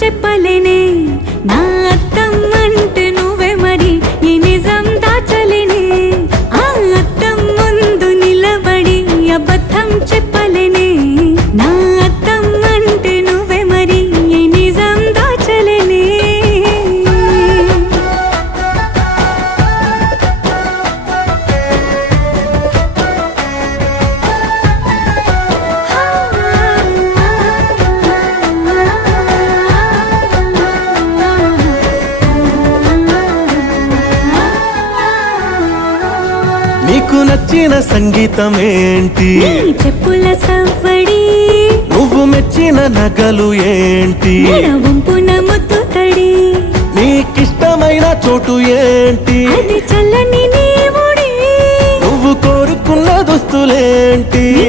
చెప్పలేనే నా అద్దం అంటే నువ్వే మరి ఈ నిజం దాచలేనే ఆ అద్దం ముందు నిలబడి అబద్ధం చెప్పలేనే నా అద్దం అంటే నువ్వే మరి ఈ నిజం దాచలేనే నీకు నచ్చిన సంగీతం ఏంటి నీ చెప్పుల సవ్వడి నువ్వు మెచ్చిన నగలు ఏంటి వంపున ముద్దు తడి నీకిష్టమైన చోటు ఏంటి అది చల్లని నీ ముడి నువ్వు కోరుకున్న దుస్తులేంటి నీ